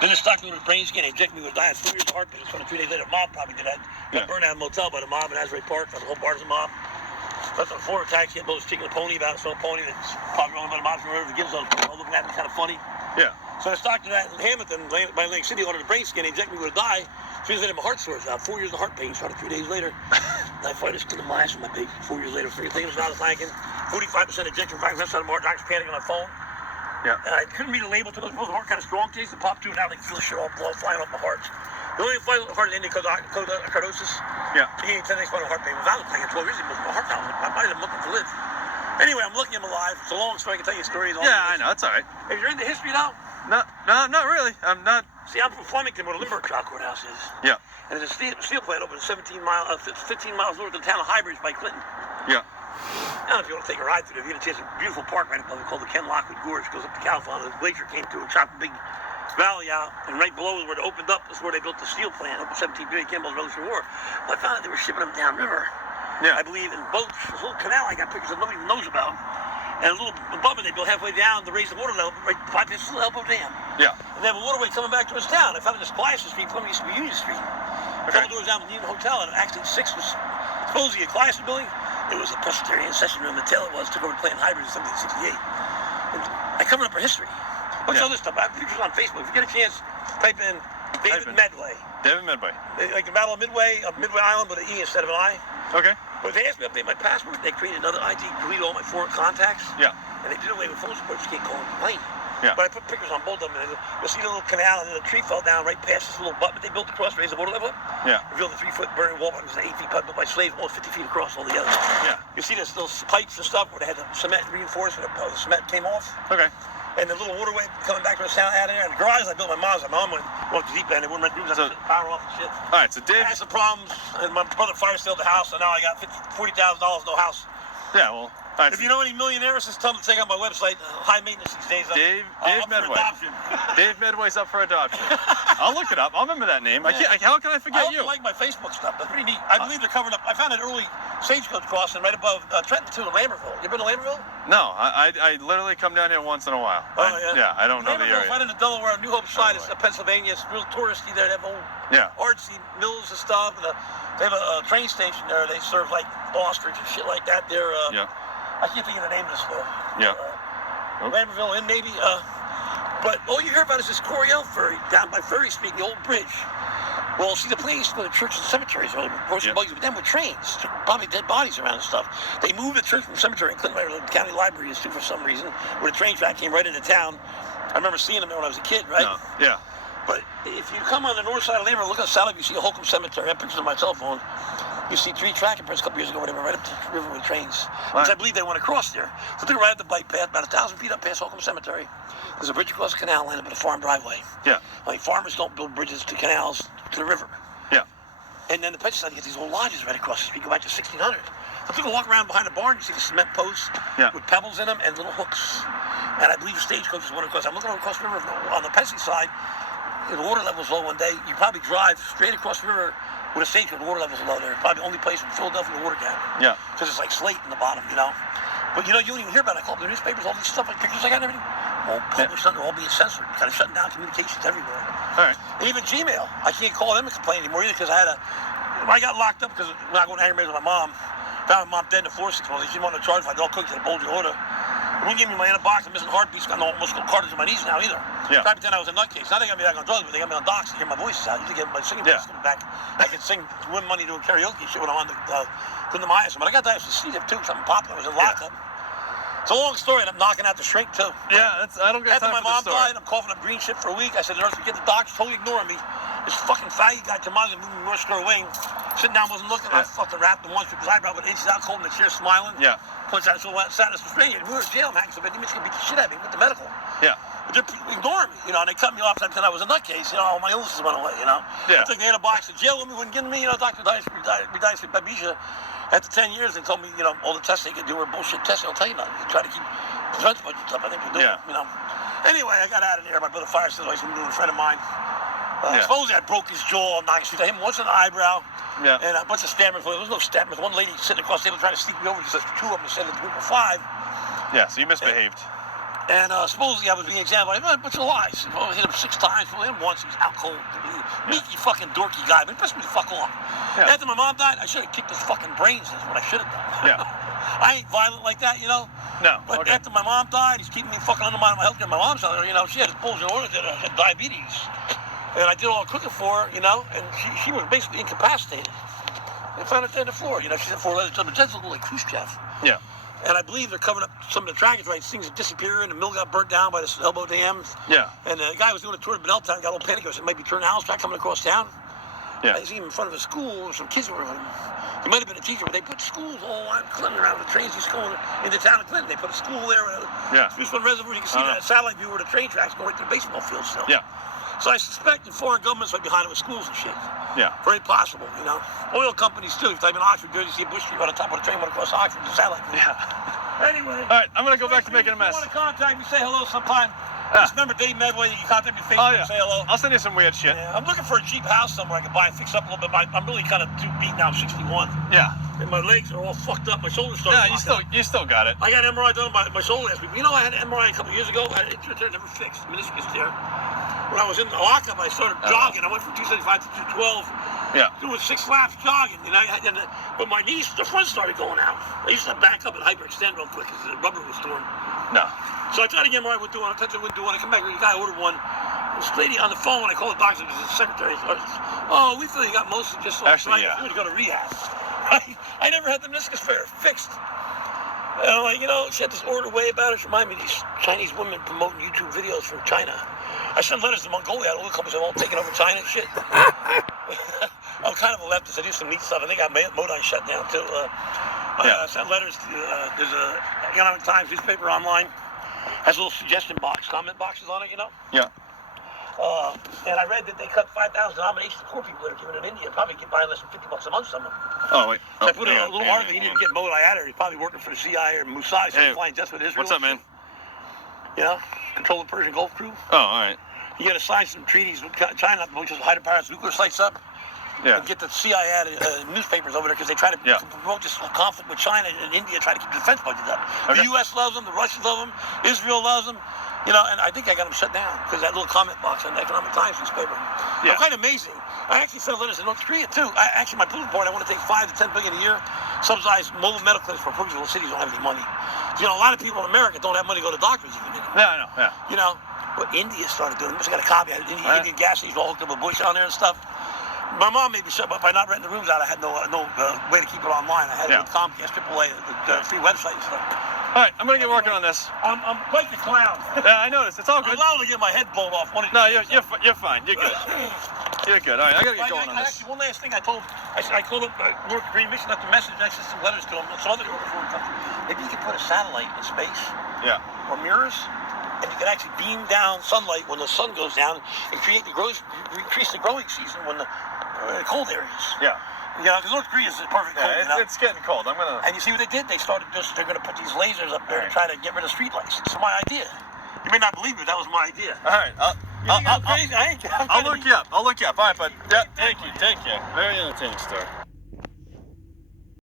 Then they stuck me with a brain scan. They injected me with a dye. 4 years of heart pain. 23 days later, mob probably did that. Got burned out of a motel by the mob in Asbury Park. Got the whole bars of mob. Left on 4 attacks. He had those chicken a pony about a pony that's probably owned by the mob from wherever it gives those. Looking at me kind of funny. Yeah. So I stopped at Hamilton by Atlantic City, ordered a brain scan. They injected me with a dye. 3 years later, my heart source out. 4 years of heart pain. Started 3 days later. I fight to the mash on my page. 4 years later, 3 things I was thinking. 45% ejection fraction. That's how the doctor's panicking on my phone. Yeah. And I couldn't read the label till the heart kind of strong taste and popped through. Now they feel shit all blood flying off my heart. The only heart is ending because of cardosis. Yeah. He ain't 10 days heart pain. Without it, like 12 years ago, my heart now. My body, I'm looking to live. Anyway, I'm lucky I'm alive. It's a long story. I can tell you stories. Yeah, I know. It's all right. If you're into history now. No, not really. I'm not. See, I'm from Flemington, where the Limburg Trial Courthouse is. Yeah. And there's a steel plant open 15 miles north of the town of Highbridge by Clinton. Yeah. I don't know if you want to take a ride through there. You get a chance. A beautiful park right above it called the Ken Lockwood Gorge. Goes up to California. The glacier came through and chopped a big valley out. And right below is where it opened up. Is where they built the steel plant. Opened 17 billion Campbell's Revolutionary War. Well, I found out they were shipping them downriver. Yeah. I believe in boats. This little canal I got pictures of nobody even knows about. And a little above it, they built halfway down to raise the water level, right 5 inches of elbow dam. Yeah. And they have a waterway coming back to his town. I found it this Glycine Street, Fleming used to be Union Street. A couple doors down from the Union Hotel, and actually 6 was supposedly a Glycine building. It was a Presbyterian session room. The tailor took over playing hybrids in 1768. And I covered up her history. What's all this stuff? I have pictures on Facebook. If you get a chance, type in David Medway. David Medway. Like the Battle of Midway Island with an E instead of an I. Okay. But they asked me to update my passport. They created another ID, deleted all my foreign contacts. Yeah. And they did away with phone support. You can't call and complain. Yeah. But I put pictures on both of them. And you'll see the little canal, and then a tree fell down right past this little abutment they built across, raised the water level up. Yeah. Revealed a 3-foot burning wall. It was an 8 feet pipe built by slaves, almost 50 feet across altogether. Yeah. You see this little pipes and stuff where they had the cement reinforcement. The cement came off. Okay. And the little waterway coming back to the sound out of there. And the garage I built my mom's. My mom went to the deep end. They wouldn't rent rooms. I had to power off and shit. All right. So Dave. I had some problems. And my brother fire sailed the house. So now I got $40,000, no house. Yeah. Well. All right. If you know any millionaires, just tell them to check out my website. High maintenance these days. Dave Medway. Dave Medway's up for adoption. I'll look it up. I'll remember that name. Yeah. How can I forget you? I like my Facebook stuff. That's pretty neat. I believe they're covering up. I found an early stagecoach crossing right above Trenton to Lambertville. You been to Lambertville? No. I literally come down here once in a while. Oh, yeah? Yeah. I don't know the area. Right into Delaware, New Hope side is Pennsylvania. It's real touristy there. They have old artsy mills and stuff. And they have a train station there. They serve like ostrich and shit like that. They're I can't think of the name of the store. Yeah. Lambertville Inn, maybe. But all you hear about is this Coryell Ferry down by Ferry Street, the old bridge. Well, see, the planes go to churches and cemeteries, or horse and buggies, but then with trains, probably dead bodies around and stuff. They moved the church from cemetery in Clinton, where the county library is too, for some reason, where the train track came right into town. I remember seeing them there when I was a kid, right? No. Yeah. But if you come on the north side of Lambertville, look at the satellite, you see a Holcomb Cemetery. I have pictures on my cell phone. You see 3 tracking prints a couple years ago, whatever, right up to the river with trains, which I believe they went across there. So they're right at the bike path, about 1,000 feet up past Holcomb Cemetery. There's a bridge across the canal line up at a farm driveway. Yeah. Like farmers don't build bridges to canals to the river. Yeah. And then the Pennsylvania you get these old lodges right across the street, go back to 1600. I took a walk around behind the barn, you see the cement posts with pebbles in them and little hooks. And I believe stagecoaches went across. I'm looking across the river on the Pennsy side. The water level's low one day. You probably drive straight across the river with a stagecoach. The water levels are low there. Probably the only place in Philadelphia the water gap. Yeah. Because it's like slate in the bottom, you know. But you know, you don't even hear about it. I call up the newspapers, all these stuff, like pictures I got and everything. Won't publish nothing, they're all being censored. Kind of shutting down communications everywhere. All right. And even Gmail. I can't call them and complain anymore either because I got locked up because when I go to Angry with my mom, found my mom dead in the floor 6 months. She didn't want to charge if I dog cookies at a bulging order. They wouldn't give me my box. I'm missing heartbeats. Got no almost cartilage in my knees now either. Yeah. Tried to pretend I was a nutcase. Now they got me back on drugs, but they got me on docs to hear my voices out. Usually get my singing voice coming back. I could sing, win money doing karaoke shit when I'm on the Clinton Myers. But I got diagnosed with C. diff too, something popular. I was in lockup. It's a long story, and I'm knocking out the shrink too. Yeah, I don't get time for the story. After my mom died, I'm coughing up green shit for a week. I said, nurse, we get the doctors totally ignoring me. This fucking faggot guy, Tomazo, moving the North Star wing. Sitting down, wasn't looking. I fucking rapped him once with his eyebrow, but inches out cold in the chair, smiling. Yeah. Punched out, so I sat in this Australia. We were in jail, man, because the demons gonna beat the shit out of me. Went to medical. Yeah. But they're ignoring me, you know, and they cut me off. I said I was a nutcase, you know, all my illnesses went away, you know. Yeah. I took the antibiotics to jail with me, wouldn't give me, you know, Dr. Dice with Babisha. After 10 years, they told me, you know, all the tests they could do were bullshit tests. I'll tell you nothing. You try to keep the defense budgets up. I think we're doing it, you know. Anyway, I got out of there. My brother Fire said, he's a friend of mine. Supposedly I broke his jaw on 9th Street. I hit him once in the eyebrow. Yeah. And a bunch of stammers. There was no stammers. One lady sitting across the table trying to sneak me over. She said 2 of them instead of 5. Yeah, so you misbehaved. And supposedly I was being examined by a bunch of lies. I hit him 6 times. Well, him once. He was out cold. Meeky fucking dorky guy. But he pissed me the fuck off. Yeah. After my mom died, I should have kicked his fucking brains. Is what I should have done. Yeah. I ain't violent like that, you know. No. But after my mom died, he's keeping me fucking undermining my health care. My mom's out there, you know, she had bullshit orders that had diabetes. And I did all the cooking for her, you know, and she was basically incapacitated. They found her dead on the floor, you know. She's had 4 letters. The dead's look like Khrushchev. Yeah. And I believe they're covering up some of the trackage rights. Things that disappeared, and the mill got burnt down by this elbow dam. Yeah. And the guy was doing a tour of Belltown, got a little panic. He might be turning the house track coming across town. Yeah. He's even in front of a school, some kids were with him. He might have been a teacher, but they put schools all on Clinton around the trains. He's going into town of Clinton. They put a school there. Yeah. Spruce One Reservoir, you can see that satellite view where the train tracks go right to the baseball field still. Yeah. So I suspect that foreign governments are behind it with schools and shit. Yeah. Very possible, you know. Oil companies too. If you type in Oxford, you see a Bush Street on the top of the train went across Oxford, the satellite view. Yeah. Anyway. All right, I'm gonna go back to making a mess. If you want to contact me, say hello sometime. Just remember Dave Medway. You can contact me on Facebook and say hello. I'll send you some weird shit. Yeah, I'm looking for a cheap house somewhere I can buy and fix up a little bit. I'm really kind of too beat now. I'm 61. Yeah. And my legs are all fucked up. My shoulders started. Yeah, you still got it. I got an MRI done on my shoulder last week. You know, I had an MRI a couple of years ago. It never fixed. Meniscus tear. When I was in the lockup, I started jogging. I went from 275 to 212. Yeah. Doing 6 laps jogging, but my knees, the front started going out. I used to back up and hyperextend real quick because the rubber was torn. No. So I tried to get MRI. I wouldn't do one. I wouldn't do one. I come back. The guy ordered one. This lady on the phone when I called the doctor, because his secretary, oh, we feel you got most of just so actually, yeah. You would go to rehab. I never had the meniscus fixed. And I'm like, you know, she had this order way about it. She reminded me of these Chinese women promoting YouTube videos from China. I sent letters to Mongolia. All the companies have all taken over China and shit. I'm kind of a leftist. I do some neat stuff. I think I got Modine shut down too. I sent letters to, there's a Economic Times newspaper online. Has a little suggestion box, comment boxes on it, you know? Yeah. And I read that they cut 5,000 nominations to poor people that are given in India. Probably get by less than $50 a month, some of them. Oh, wait. So I put a little article. He didn't get Modine out of it. He's probably working for the CIA or Mossad. So he's flying jets with Israel. What's up, man? You know? Control the Persian Gulf crew. Oh, all right. You got to sign some treaties with China, which is hydropower nuclear sites up. Yeah. And get the CIA newspapers over there because they try to promote this conflict with China and India, try to keep the defense budget up. Okay. The U.S. loves them, the Russians love them, Israel loves them, you know. And I think I got them shut down because that little comment box on the Economic Times newspaper. Yeah. It's quite amazing. I actually sent letters to North Korea too. My political board, I want to take $5 to $10 billion a year, subsidize mobile medical clinics for poor people in cities who don't have any money. You know, a lot of people in America don't have money to go to doctors even. Yeah, I know. Yeah. You know, what India started doing. They must have got a copy. Indian gas stations all hooked up with Bush on there and stuff. My mom made me shut up by not renting the rooms out. I had no way to keep it online. I had it with Comcast, AAA, the free website and stuff. All right, I'm gonna get working on this. I'm quite the clown. Yeah, I noticed. It's all good. I'm allowed to get my head blown off. No, you're fine. You're good. You're good. All right, I gotta get going on this. Actually, one last thing I called up North Korean mission, left a message, I sent some letters to them, some other foreign countries. Maybe you could put a satellite in space. Yeah. Or mirrors. And you can actually beam down sunlight when the sun goes down and increase the growing season when the cold areas. Yeah. Yeah, because North Korea is perfect cold. Yeah, it's getting cold. And you see what they did? They're going to put these lasers up there to try to get rid of streetlights. It's my idea. You may not believe it, that was my idea. All right. I'll look you up. I'll look you up. All right, bud. Yeah, thank you. Take care. Very entertaining story.